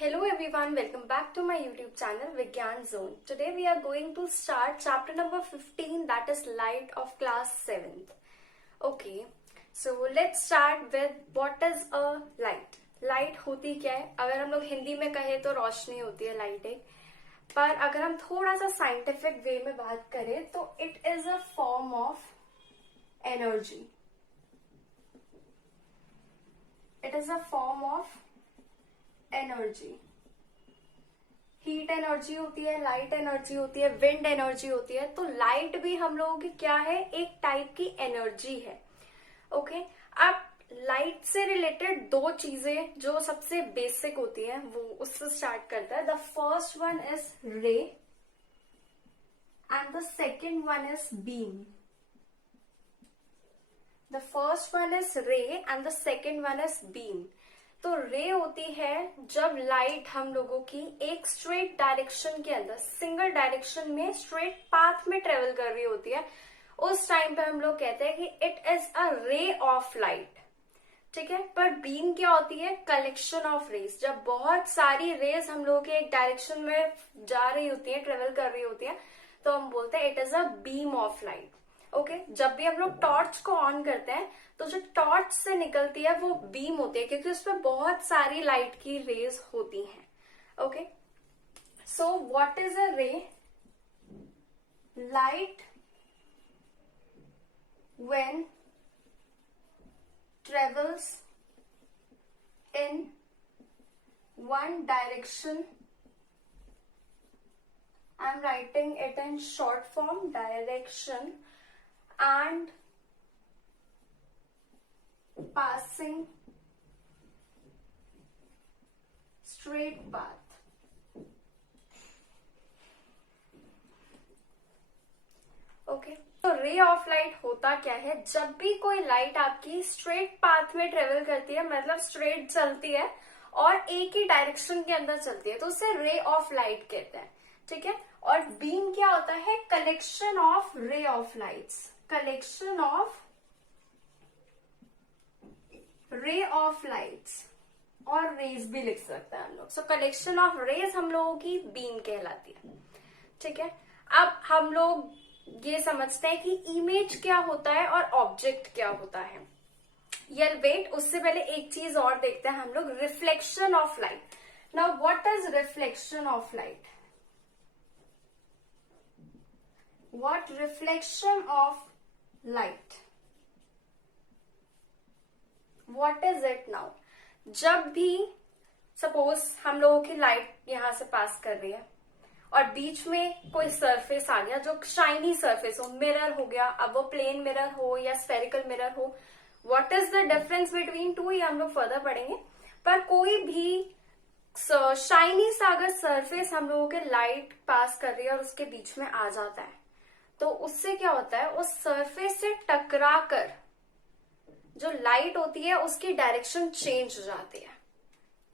Hello everyone, welcome back to my YouTube channel Vigyan Zone. Today we are going to start chapter number 15, that is light of class 7th. Okay, so let's start with what is a light. Light होती क्या है? अगर हम लोग हिंदी में कहें तो रोशनी होती है लाइट एक, पर अगर हम थोड़ा सा साइंटिफिक वे में बात करें तो it is a form of energy. It is a form of energy. Heat energy होती है, लाइट एनर्जी होती है, विंड एनर्जी होती है. तो लाइट भी हम लोगों की क्या है? एक टाइप की एनर्जी है. ओके, अब लाइट से रिलेटेड दो चीजें जो सबसे बेसिक होती है वो उससे स्टार्ट करता है. The first one is ray and the second one is beam. The first one is ray and the second one is beam. तो रे होती है जब लाइट हम लोगों की एक स्ट्रेट डायरेक्शन के अंदर, सिंगल डायरेक्शन में स्ट्रेट पाथ में ट्रेवल कर रही होती है. उस टाइम पे हम लोग कहते हैं कि it is a ray of light. ठीक है, पर बीम क्या होती है? Collection of rays. जब बहुत सारी रेज हम लोगों के एक डायरेक्शन में जा रही होती है, ट्रेवल कर रही होती है, तो हम बोलते हैं it is a beam of light. Okay, जब भी हम लोग टॉर्च को ऑन करते हैं तो जो टॉर्च से निकलती है वो बीम होती है, क्योंकि उसमें बहुत सारी लाइट की रेज होती हैं. Okay, so what is a ray? Light when travels in one direction. I'm writing it in short form, direction, and passing straight path. Okay, तो रे ऑफ लाइट होता क्या है? जब भी कोई लाइट आपकी स्ट्रेट पाथ में ट्रेवल करती है, मतलब स्ट्रेट चलती है और एक ही डायरेक्शन के अंदर चलती है, तो उसे रे ऑफ लाइट कहते हैं. ठीक है, और बीम क्या होता है? Collection of ray of lights. Collection of ray of lights, और रेज भी लिख सकते हैं हम लोग. सो कलेक्शन ऑफ रेज हम लोगों की बीम कहलाती है. ठीक है, अब हम लोग ये समझते हैं कि इमेज क्या होता है और ऑब्जेक्ट क्या होता है. यार वेट, उससे पहले एक चीज और देखते हैं हम लोग, reflection of light. Now what is reflection of light? What reflection of light, what is it? Now जब भी सपोज हम लोगों की लाइट यहां से पास कर रही है और बीच में कोई सरफेस आ गया जो शाइनी सरफेस हो, मिरर हो गया, अब वो प्लेन मिरर हो या स्फेरिकल मिरर हो, what is the difference between two, ये हम लोग फर्दर पढ़ेंगे. पर कोई भी शाइनी सा अगर सरफेस हम लोगों के लाइट पास कर रही है और उसके बीच में आ जाता है, तो उससे क्या होता है? उस सरफेस से टकरा कर जो लाइट होती है उसकी डायरेक्शन चेंज हो जाती है.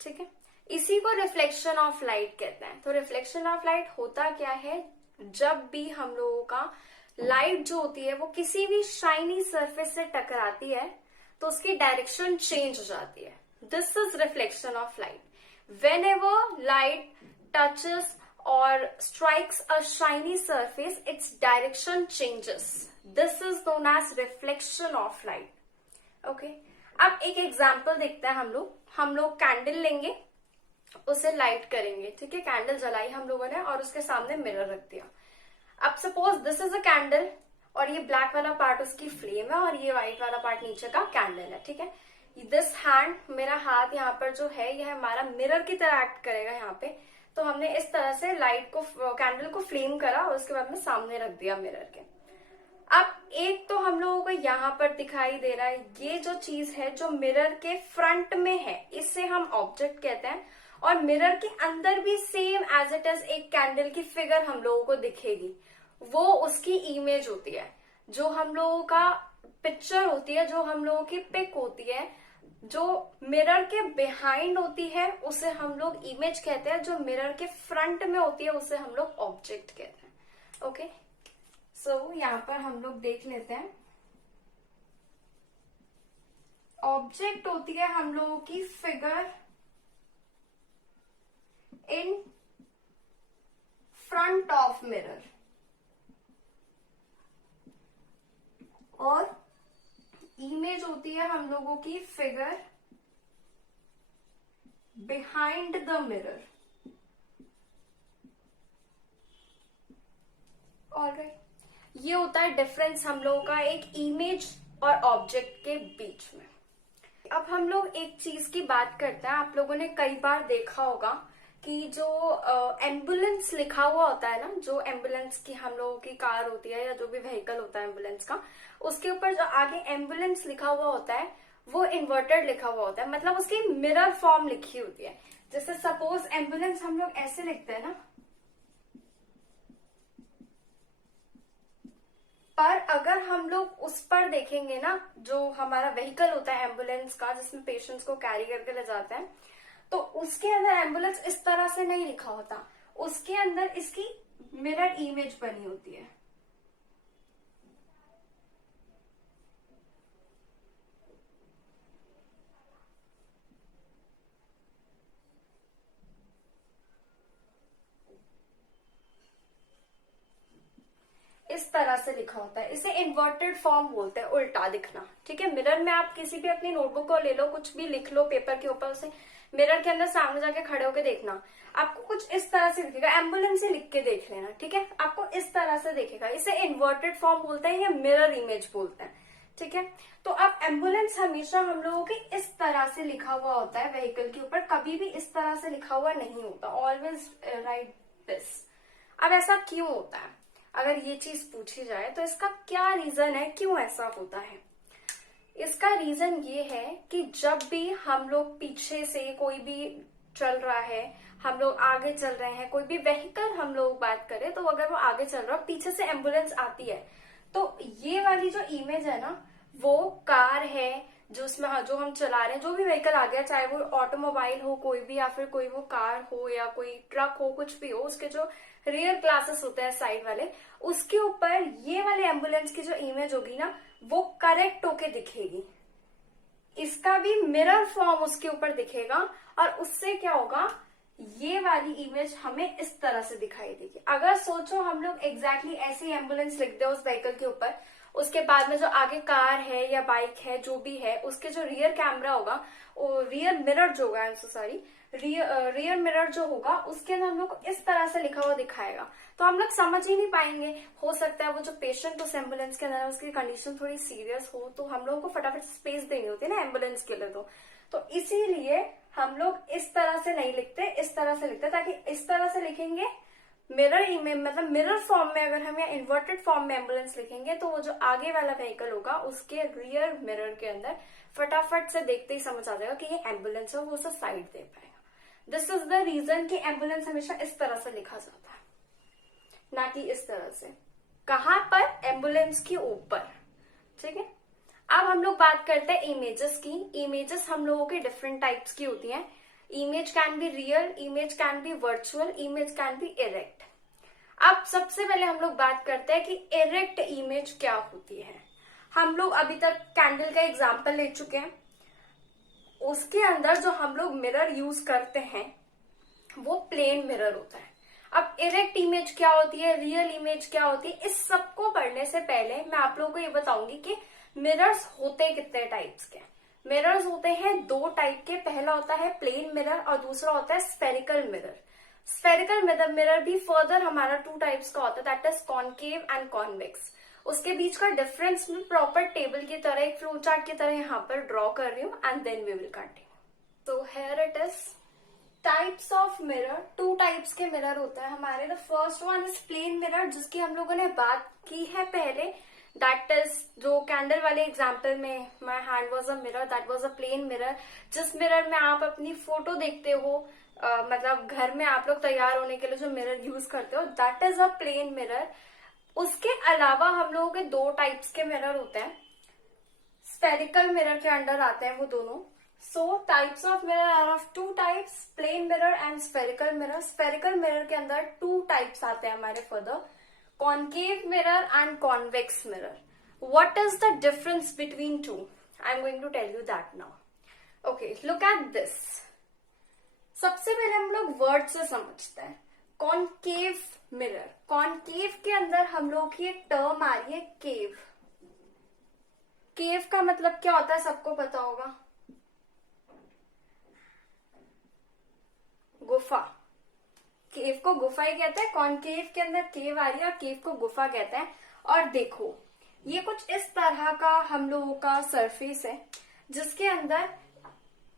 ठीक है, इसी को रिफ्लेक्शन ऑफ लाइट कहते हैं. तो रिफ्लेक्शन ऑफ लाइट होता क्या है? जब भी हम लोगों का लाइट जो होती है वो किसी भी शाइनी सरफेस से टकराती है तो उसकी डायरेक्शन चेंज हो जाती है. This is reflection of light. Whenever light touches और strikes a shiny surface, its direction changes. This is known as reflection of light. Okay, अब एक एग्जाम्पल देखते हैं हम लोग कैंडल लेंगे, उसे लाइट करेंगे. ठीक है, कैंडल जलाई हम लोगों ने और उसके सामने मिरर रख दिया. अब suppose this is a candle और ये ब्लैक वाला पार्ट उसकी फ्लेम है और ये व्हाइट वाला पार्ट नीचे का कैंडल है. ठीक है, दिस हैंड, मेरा हाथ यहाँ पर जो है यह हमारा मिरर की तरह एक्ट करेगा यहाँ पे. तो हमने इस तरह से लाइट को, कैंडल को फ्लेम करा और उसके बाद में सामने रख दिया मिरर के. अब एक तो हम लोगों को यहाँ पर दिखाई दे रहा है, ये जो चीज है जो मिरर के फ्रंट में है, इसे हम ऑब्जेक्ट कहते हैं. और मिरर के अंदर भी सेम एज इट इज एक कैंडल की फिगर हम लोगों को दिखेगी, वो उसकी इमेज होती है. जो हम लोगों का पिक्चर होती है, जो हम लोगों की पिक होती है, जो मिरर के बिहाइंड होती है उसे हम लोग इमेज कहते हैं. जो मिरर के फ्रंट में होती है उसे हम लोग ऑब्जेक्ट कहते हैं. ओके, सो यहाँ पर हम लोग देख लेते हैं. ऑब्जेक्ट होती है हम लोगों की फिगर होती है हम लोगों की figure behind the mirror. Alright, ये होता है डिफरेंस हम लोगों का एक इमेज और ऑब्जेक्ट के बीच में। अब हम लोग एक चीज की बात करते हैं। आप लोगों ने कई बार देखा होगा कि जो एम्बुलेंस लिखा हुआ होता है ना, जो एम्बुलेंस की हम लोगों की कार होती है या जो भी व्हीकल होता है एम्बुलेंस का, उसके ऊपर जो आगे एम्बुलेंस लिखा हुआ होता है वो इन्वर्टेड लिखा हुआ होता है, मतलब उसकी मिरर फॉर्म लिखी होती है। जैसे सपोज एम्बुलेंस हम लोग ऐसे लिखते हैं ना, पर अगर हम लोग उस पर देखेंगे ना, जो हमारा व्हीकल होता है एम्बुलेंस का जिसमें पेशेंट्स को कैरी करके ले जाते हैं, तो उसके अंदर एम्बुलेंस इस तरह से नहीं लिखा होता, उसके अंदर इसकी मिरर इमेज बनी होती है। इस तरह से लिखा होता है, इसे इन्वर्टेड फॉर्म बोलते हैं, उल्टा दिखना। ठीक है, मिरर में आप किसी भी अपनी नोटबुक को ले लो, कुछ भी लिख लो पेपर के ऊपर, उसे मिरर के अंदर सामने जाके खड़े होके देखना, आपको कुछ इस तरह से दिखेगा। एम्बुलेंस से लिख के देख लेना, ठीक है, आपको इस तरह से दिखेगा। इसे इन्वर्टेड फॉर्म बोलते हैं या मिरर इमेज बोलते हैं। ठीक है, तो अब एम्बुलेंस हमेशा हम लोगों की इस तरह से लिखा हुआ होता है व्हीकल के ऊपर, कभी भी इस तरह से लिखा हुआ नहीं होता। Always right this. अब ऐसा क्यों होता है, अगर ये चीज पूछी जाए तो इसका क्या रीजन है, क्यों ऐसा होता है? इसका रीजन ये है कि जब भी हम लोग पीछे से कोई भी चल रहा है, हम लोग आगे चल रहे हैं, कोई भी व्हीकल हम लोग बात करें, तो अगर वो आगे चल रहा है, पीछे से एम्बुलेंस आती है, तो ये वाली जो इमेज है ना, वो कार है जो उसमें जो हम चला रहे हैं, जो भी व्हीकल आ गया, चाहे वो ऑटोमोबाइल हो कोई भी, या फिर कोई वो कार हो या कोई ट्रक हो, कुछ भी हो, उसके जो रियर ग्लासेस होते हैं साइड वाले, उसके ऊपर ये वाले एम्बुलेंस की जो इमेज होगी ना, वो करेक्ट होके दिखेगी। इसका भी मिरर फॉर्म उसके ऊपर दिखेगा, और उससे क्या होगा, ये वाली इमेज हमें इस तरह से दिखाई देगी। अगर सोचो हम लोग एग्जैक्टली ऐसी एम्बुलेंस लिख दे उस व्हीकल के ऊपर, उसके बाद में जो आगे कार है या बाइक है जो भी है, उसके जो रियर कैमरा होगा, रियर मिरर जो होगा, I am so sorry, rear mirror जो होगा, उसके अंदर हम लोग को इस तरह से लिखा हुआ दिखाएगा, तो हम लोग समझ ही नहीं पाएंगे। हो सकता है वो जो पेशेंट उस एम्बुलेंस के अंदर है उसकी कंडीशन थोड़ी सीरियस हो, तो हम लोगों को फटाफट स्पेस देनी होती है ना एम्बुलेंस के लिए, तो इसीलिए हम लोग इस तरह से नहीं लिखते, इस तरह से लिखते, ताकि इस तरह से लिखेंगे मिरर इमेज, मतलब मिरर फॉर्म में अगर हम या इन्वर्टेड फॉर्म में एम्बुलेंस लिखेंगे, तो वो जो आगे वाला व्हीकल होगा उसके रियर मिरर के अंदर फटाफट से देखते ही समझ आ जाएगा कि ये एम्बुलेंस है, वो उसे साइड दे पाएगा। दिस इज द रीजन कि एम्बुलेंस हमेशा इस तरह से लिखा जाता है, ना कि इस तरह से। कहां पर? एम्बुलेंस के ऊपर। ठीक है, अब हम लोग बात करते हैं इमेजेस की। इमेजेस हम लोगों के डिफरेंट टाइप्स की होती हैं। Image can be real, image can be virtual, image can be erect. अब सबसे पहले हम लोग बात करते हैं कि इरेक्ट इमेज क्या होती है। हम लोग अभी तक कैंडल का एग्जाम्पल ले चुके हैं, उसके अंदर जो हम लोग मिरर यूज करते हैं वो प्लेन मिरर होता है। अब इरेक्ट इमेज क्या होती है, रियल इमेज क्या होती है, इस सबको पढ़ने से पहले मैं आप लोगों को ये बताऊंगी कि मिरर्स होते कितने टाइप्स के। मिरर्स होते हैं दो टाइप के, पहला होता है प्लेन मिरर और दूसरा होता है स्फेरिकल मिरर। स्फेरिकल मिरर भी फर्दर हमारा टू टाइप्स का होता है, that is concave and convex. उसके बीच का डिफरेंस में प्रॉपर टेबल की तरह, एक फ्लो चार्ट की तरह यहाँ पर ड्रॉ कर रही हूँ, and then we will continue. So here it is types of mirror. Two types के मिरर होता है हमारे। The first one is plane mirror, जिसकी हम लोगों ने बात की है पहले, दैट इज जो कैंडल वाले एग्जाम्पल में my hand was a mirror, that was a plane mirror. जिस मिरर में आप अपनी फोटो देखते हो, मतलब घर में आप लोग तैयार होने के लिए जो मिरर यूज करते हो, that is a plane mirror. उसके अलावा हम लोगों के दो टाइप्स के मिरर होते हैं, स्फेरिकल मिरर के अंडर आते हैं वो दोनों। So types of mirror are of two types, plain mirror and spherical mirror. Spherical mirror के अंदर two types आते हैं हमारे further, concave mirror and convex mirror. What is the difference between two? I'm going to tell you that now. Okay, look at this. सबसे पहले हम लोग word से समझते हैं। कॉनकेव मिरर, कॉनकेव के अंदर हम लोग की एक टर्म आ रही है केव। केव का मतलब क्या होता है सबको पता होगा, गुफा। केव को गुफा ही कहते हैं, कॉनकेव के अंदर केव आ रही है और केव को गुफा कहते हैं। और देखो ये कुछ इस तरह का हम लोगों का सरफेस है जिसके अंदर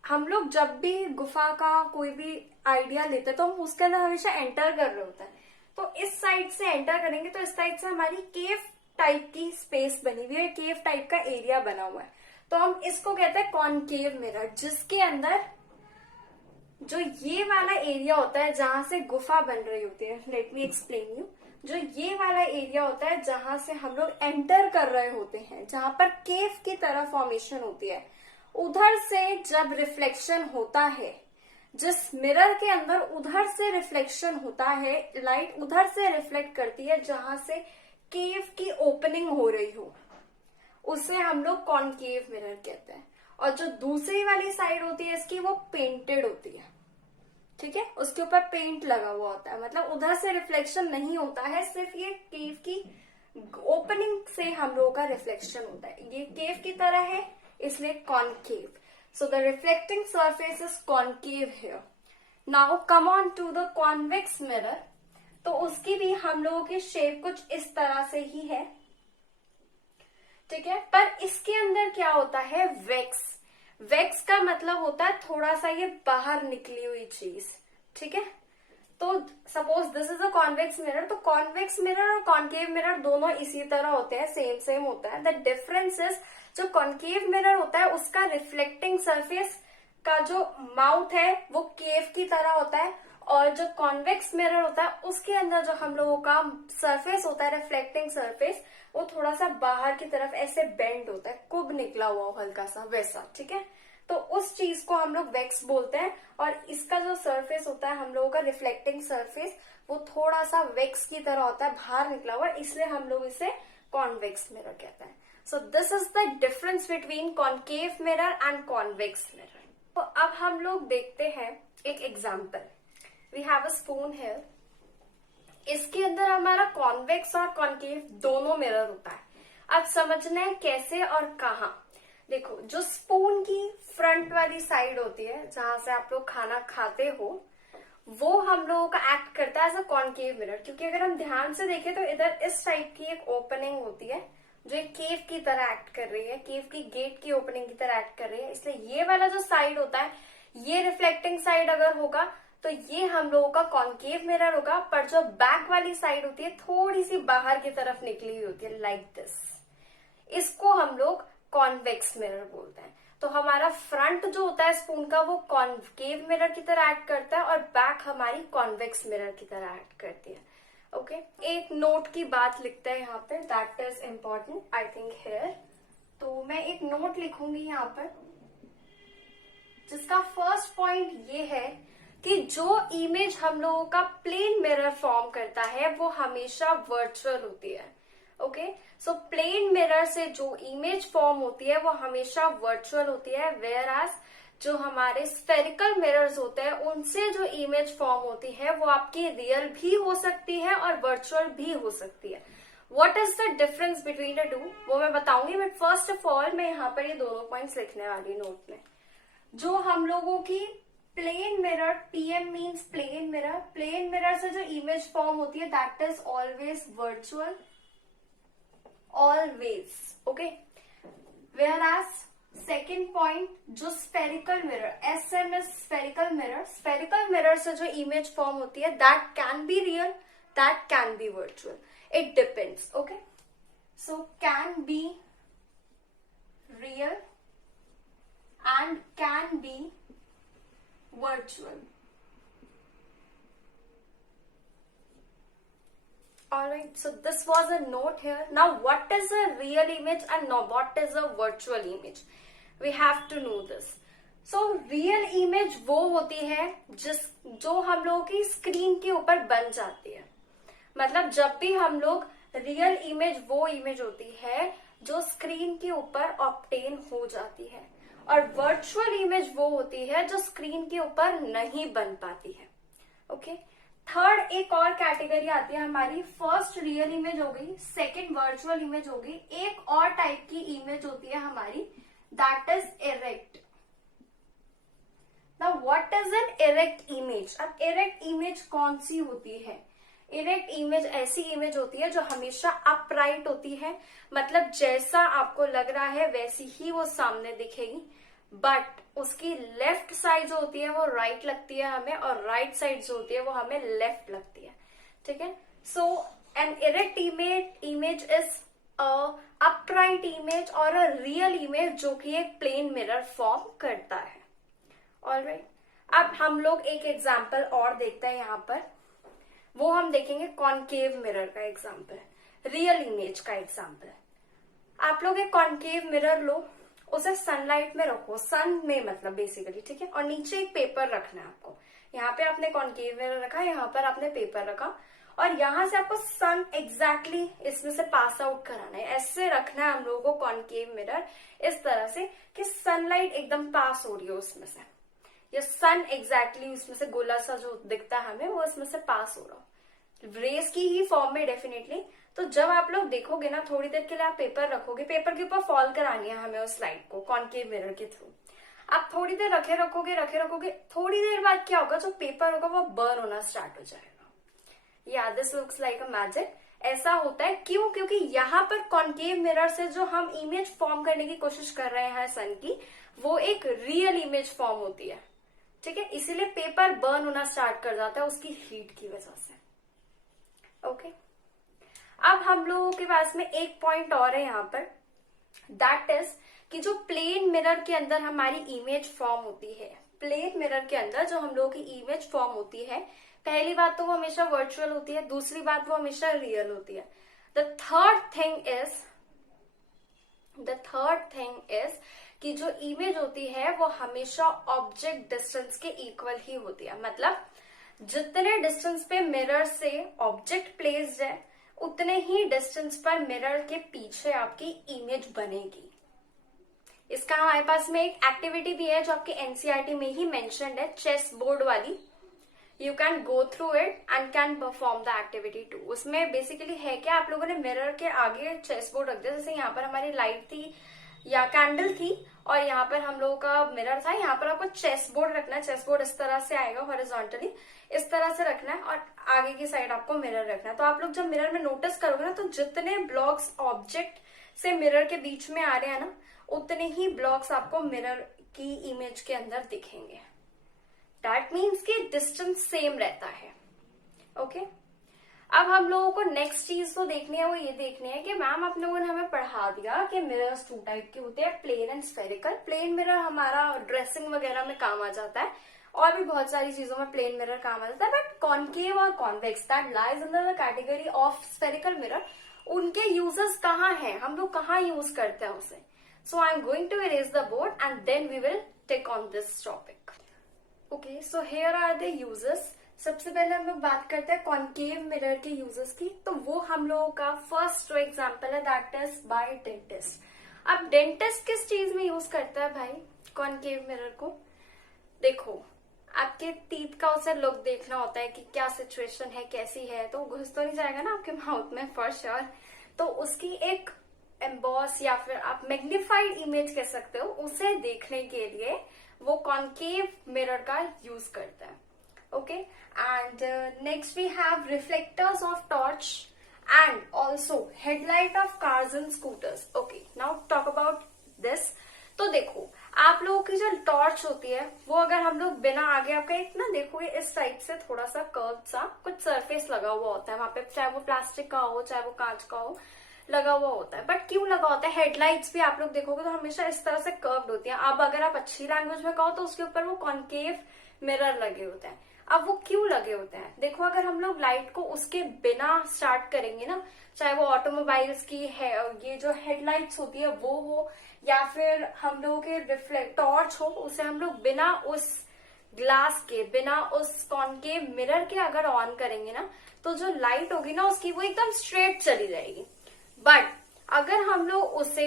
हम लोग जब भी गुफा का कोई भी आइडिया लेते हैं तो हम उसके अंदर हमेशा एंटर कर रहे होते हैं। तो इस साइड से एंटर करेंगे तो इस साइड से हमारी केव टाइप की स्पेस बनी हुई है, केव टाइप का एरिया बना हुआ है। तो हम इसको कहते हैं कॉनकेव मिरर, जिसके अंदर जो ये वाला एरिया होता है जहां से गुफा बन रही होती है, लेट मी एक्सप्लेन यू, जो ये वाला एरिया होता है जहां से हम लोग एंटर कर रहे होते हैं, जहां पर केव की तरह फॉर्मेशन होती है, उधर से जब रिफ्लेक्शन होता है, जिस मिरर के अंदर उधर से रिफ्लेक्शन होता है, लाइट उधर से रिफ्लेक्ट करती है जहां से केव की ओपनिंग हो रही हो, उसे हम लोग कॉनकेव मिरर कहते हैं। और जो दूसरी वाली साइड होती है इसकी, वो पेंटेड होती है, ठीक है, उसके ऊपर पेंट लगा हुआ होता है, मतलब उधर से रिफ्लेक्शन नहीं होता है, सिर्फ ये केव की ओपनिंग से हम लोगों का रिफ्लेक्शन होता है। ये केव की तरह है इसलिए concave. So the reflecting surface is concave here. Now come on to the convex mirror. तो उसकी भी हम लोगों की शेप कुछ इस तरह से ही है, ठीक है, पर इसके अंदर क्या होता है, वैक्स। वैक्स का मतलब होता है थोड़ा सा ये बाहर निकली हुई चीज, ठीक है। तो suppose this is a convex mirror, तो कॉन्वेक्स मिरर और कॉनकेव मिरर दोनों इसी तरह होते हैं, सेम सेम होता है। द डिफरेंस इज जो कॉनकेव मिरर होता है उसका रिफ्लेक्टिंग सरफेस का जो माउथ है वो केव की तरह होता है, और जो कॉन्वेक्स मिरर होता है उसके अंदर जो हम लोगों का सरफेस होता है, रिफ्लेक्टिंग सरफेस, वो थोड़ा सा बाहर की तरफ ऐसे बेंड होता है, कुब निकला हुआ हो हल्का सा वैसा, ठीक है। तो उस चीज को हम लोग वैक्स बोलते हैं, और इसका जो सरफेस होता है हम लोगों का रिफ्लेक्टिंग सरफेस, वो थोड़ा सा वैक्स की तरह होता है, बाहर निकला हुआ, इसलिए हम लोग इसे कॉन्वेक्स मिरर कहते हैं। So this is the difference between concave mirror and convex mirror. तो अब हम लोग देखते हैं एक example. We have a spoon here. इसके अंदर हमारा कॉन्वेक्स और कॉनकेव दोनों मिरर होता है। अब समझना है कैसे और कहाँ। देखो, जो स्पून की फ्रंट वाली साइड होती है जहां से आप लोग खाना खाते हो, वो हम लोगों का एक्ट करता है एज अ कॉनकेव मिरर, क्योंकि अगर हम ध्यान से देखें तो इधर इस साइड की एक ओपनिंग होती है जो एक केव की तरह एक्ट कर रही है, केव की गेट की ओपनिंग की तरह एक्ट कर रही है। इसलिए ये वाला जो साइड होता है, ये रिफ्लेक्टिंग साइड अगर होगा तो ये हम लोगों का कॉनकेव मिरर होगा, पर जो बैक वाली साइड होती है थोड़ी सी बाहर की तरफ निकली हुई होती है, लाइक दिस, इसको हम लोग कॉन्वेक्स मिरर बोलते हैं। तो हमारा फ्रंट जो होता है स्पून का वो कॉनकेव मिरर की तरह एक्ट करता है, और बैक हमारी कॉन्वेक्स मिरर की तरह एक्ट करती है। ओके, एक नोट की बात लिखते हैं यहाँ पे, that is important I think here. तो मैं एक नोट लिखूंगी यहाँ पर, जिसका फर्स्ट पॉइंट ये है कि जो इमेज हम लोगों का प्लेन मिरर फॉर्म करता है वो हमेशा वर्चुअल होती है। ओके, सो प्लेन मिरर से जो इमेज फॉर्म होती है वो हमेशा वर्चुअल होती है, वेयर एज जो हमारे स्फेरिकल मिरर्स होते हैं उनसे जो इमेज फॉर्म होती है वो आपकी रियल भी हो सकती है और वर्चुअल भी हो सकती है। What is the difference between the two वो मैं बताऊंगी, बट फर्स्ट ऑफ ऑल मैं यहाँ पर ये दोनों पॉइंट्स लिखने वाली नोट में। जो हम लोगों की plane mirror, PM means plane mirror, plane mirror से जो इमेज फॉर्म होती है that is always virtual, always. Okay, whereas second point जो spherical mirror, SM is spherical mirror, spherical mirror से जो इमेज फॉर्म होती है that can be real, that can be virtual, it depends. Okay, so can be real and can be virtual. Alright, so this was a note here. Now what is a real image and now what is a virtual image? We have to know this. So real image वो होती है जो हम लोगों की screen के ऊपर बन जाती है। मतलब जब भी हम लोग रियल इमेज, वो इमेज होती है जो स्क्रीन के ऊपर ऑब्टेन हो जाती है, और वर्चुअल इमेज वो होती है जो स्क्रीन के ऊपर नहीं बन पाती है। ओके, थर्ड एक और कैटेगरी आती है हमारी, फर्स्ट रियल इमेज हो गई, सेकंड वर्चुअल इमेज हो गई, एक और टाइप की इमेज होती है हमारी, that is erect. Now what is an erect image? अब इरेक्ट इमेज कौन सी होती है? इरेक्ट इमेज ऐसी इमेज होती है जो हमेशा अपराइट होती है, मतलब जैसा आपको लग रहा है वैसी ही वो सामने दिखेगी, बट उसकी लेफ्ट साइड जो होती है वो राइट लगती है हमें, और राइट साइड जो होती है वो हमें लेफ्ट लगती है। ठीक है, so an erect image is upright image और अ रियल इमेज जो कि एक प्लेन मिरर फॉर्म करता है। ऑलराइट, अब हम लोग एक एग्जाम्पल और देखते हैं यहाँ पर, वो हम देखेंगे कॉनकेव मिरर का एग्जाम्पल, रियल इमेज का एग्जाम्पल। आप लोग एक कॉनकेव मिरर लो, उसे सनलाइट में रखो, सन में मतलब बेसिकली, ठीक है, और नीचे एक पेपर रखना है आपको। यहाँ पे आपने कॉनकेव मिरर रखा, यहाँ पर आपने पेपर रखा, और यहाँ से आपको सन एग्जैक्टली इसमें से पास आउट कराना है। ऐसे रखना है हम लोगों को कॉनकेव मिरर, इस तरह से कि सनलाइट एकदम पास हो रही है उसमें से, या सन एग्जैक्टली उसमें से गोला सा जो दिखता है हमें वो इसमें से पास हो रहा हो, रेस की ही फॉर्म में डेफिनेटली। तो जब आप लोग देखोगे ना, थोड़ी देर के लिए आप पेपर रखोगे, पेपर के ऊपर फॉल करानी है हमें उस लाइट को कॉनकेव मिरर के थ्रू। आप थोड़ी देर रखे रखोगे, थोड़ी देर बाद क्या होगा, जो पेपर होगा वो बर्न होना स्टार्ट हो जाएगा। या this looks like a magic. ऐसा होता है क्यों? क्योंकि यहाँ पर कॉनकेव मिरर से जो हम इमेज फॉर्म करने की कोशिश कर रहे हैं सन की, वो एक रियल इमेज फॉर्म होती है। ठीक है, इसीलिए पेपर बर्न होना स्टार्ट कर जाता है उसकी हीट की वजह से। ओके, अब हम लोगों के पास में एक पॉइंट और है यहाँ पर, दैट इज कि जो प्लेन मिरर के अंदर हमारी इमेज फॉर्म होती है, प्लेन मिरर के अंदर जो हम लोगों की इमेज फॉर्म होती है, पहली बात तो वो हमेशा वर्चुअल होती है, दूसरी बात वो हमेशा रियल होती है। द थर्ड थिंग इज कि जो इमेज होती है वो हमेशा ऑब्जेक्ट डिस्टेंस के इक्वल ही होती है। मतलब जितने डिस्टेंस पे मिरर से ऑब्जेक्ट प्लेस्ड है, उतने ही डिस्टेंस पर मिरर के पीछे आपकी इमेज बनेगी। इसका हमारे पास में एक एक्टिविटी भी है जो आपके एनसीईआरटी में ही मेंशन्ड है, चेस बोर्ड वाली। You can go through it and can perform the activity too. उसमें बेसिकली है क्या, आप लोगों ने मिरर के आगे चेस बोर्ड रख दिया, जैसे यहाँ पर हमारी लाइट थी या कैंडल थी, और यहाँ पर हम लोगों का मिरर था, यहाँ पर आपको चेस बोर्ड रखना है। चेस बोर्ड इस तरह से आएगा हॉरिजॉन्टली, इस तरह से रखना है, और आगे की साइड आपको मिरर रखना है। तो आप लोग जब मिरर में नोटिस करोगे ना, तो जितने ब्लॉक्स ऑब्जेक्ट से मिरर के बीच में आ रहे हैं ना, उतने ही ब्लॉक्स आपको मिरर की इमेज के अंदर दिखेंगे। दैट मीन्स कि डिस्टेंस सेम रहता है। ओके, अब हम लोगों को नेक्स्ट चीज तो देखनी है, वो ये देखनी है कि मैम आप लोगों ने हमें पढ़ा दिया कि मिरर्स 2 टाइप के होते हैं, plane and spherical. Plane mirror हमारा ड्रेसिंग वगैरह में काम आ जाता है, और भी बहुत सारी चीजों में प्लेन मिरर काम आ जाता है, बट कॉनकेव और convex that lies under the category of spherical mirror, उनके यूजेस कहाँ हैं, हम लोग कहाँ यूज करते हैं उसे। So I am going to erase the board and then we will take on this topic. Okay, so here are the uses. सबसे पहले हम लोग बात करते हैं कॉनकेव मिरर के यूजेस की, तो वो हम लोगों का फर्स्ट जो एग्जांपल है दैट इज बाय डेंटिस्ट। अब डेंटिस्ट किस चीज में यूज करता है भाई कॉनकेव मिरर को? देखो, आपके टीथ का उसे लुक देखना होता है कि क्या सिचुएशन है, कैसी है, तो घुस तो नहीं जाएगा ना आपके माउथ में फॉर श्योर। तो उसकी एक एम्बॉस या फिर आप मैग्निफाइड इमेज कह सकते हो, उसे देखने के लिए वो कॉनकेव मिरर का यूज करता है। Okay, and next we have reflectors of torch and also headlight of cars and scooters. Okay, now talk about this. तो देखो, आप लोगों की जो टॉर्च होती है वो अगर हम लोग बिना आगे आपका एक ना देखोगे इस साइड से थोड़ा सा कर्व सा कुछ सरफेस लगा हुआ होता है वहां पे, चाहे वो प्लास्टिक का हो चाहे वो कांच का हो, लगा हुआ होता है। बट क्यों लगा होता है? हेडलाइट्स भी आप लोग देखोगे तो हमेशा इस तरह से कर्व्ड होती है। अब अगर आप अच्छी लैंग्वेज में कहो तो उसके ऊपर वो कॉनकेव मिरर लगे होते हैं। अब वो क्यों लगे होते हैं? देखो, अगर हम लोग लाइट को उसके बिना स्टार्ट करेंगे ना, चाहे वो ऑटोमोबाइल्स की है, ये जो हेडलाइट्स होती है वो हो, या फिर हम लोगों के रिफ्लेक्ट टॉर्च हो, उसे हम लोग बिना उस ग्लास के, बिना उस कॉनकेव मिरर के अगर ऑन करेंगे ना, तो जो लाइट होगी ना उसकी वो एकदम स्ट्रेट चली जाएगी। बट अगर हम लोग उसे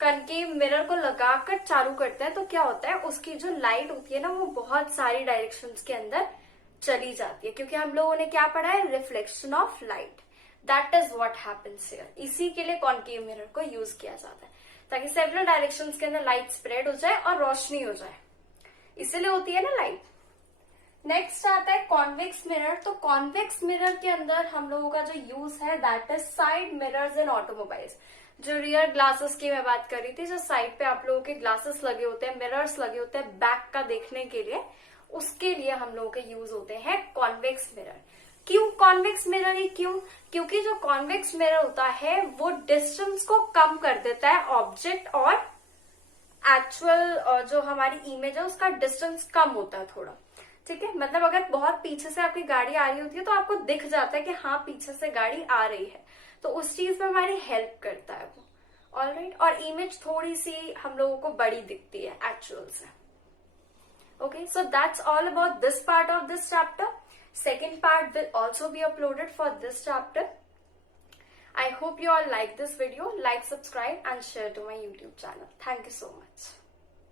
कॉनकेव मिरर को लगाकर चालू करते हैं तो क्या होता है, उसकी जो लाइट होती है ना वो बहुत सारी डायरेक्शंस के अंदर चली जाती है, क्योंकि हम लोगों ने क्या पढ़ा है, reflection of light. That is what happens here. इसी के लिए कॉनकेव मिरर को यूज किया जाता है, ताकि सेवरल डायरेक्शंस के अंदर लाइट स्प्रेड हो जाए और रोशनी हो जाए, इसीलिए होती है ना लाइट। नेक्स्ट आता है कॉन्वेक्स मिरर। तो कॉन्वेक्स मिरर के अंदर हम लोगों का जो यूज है that is side mirrors in automobiles. जो रियर ग्लासेस की मैं बात कर रही थी, जो साइड पे आप लोगों के ग्लासेस लगे होते हैं, मिरर्स लगे होते हैं बैक का देखने के लिए, उसके लिए हम लोगों के यूज होते हैं कॉन्वेक्स मिरर। क्यों कॉन्वेक्स मिरर ही क्यों? क्योंकि जो कॉन्वेक्स मिरर होता है वो डिस्टेंस को कम कर देता है ऑब्जेक्ट और एक्चुअल जो हमारी इमेज है उसका डिस्टेंस कम होता है थोड़ा, ठीक है। मतलब अगर बहुत पीछे से आपकी गाड़ी आ रही होती है तो आपको दिख जाता है कि हाँ पीछे से गाड़ी आ रही है, तो उस चीज में हमारी हेल्प करता है वो, ऑलराइट। और इमेज थोड़ी सी हम लोगों को बड़ी दिखती है एक्चुअल से। Okay, so that's all about this part of this chapter. Second part will also be uploaded for this chapter. I hope you all like this video. Like, subscribe and share to my YouTube channel. Thank you so much.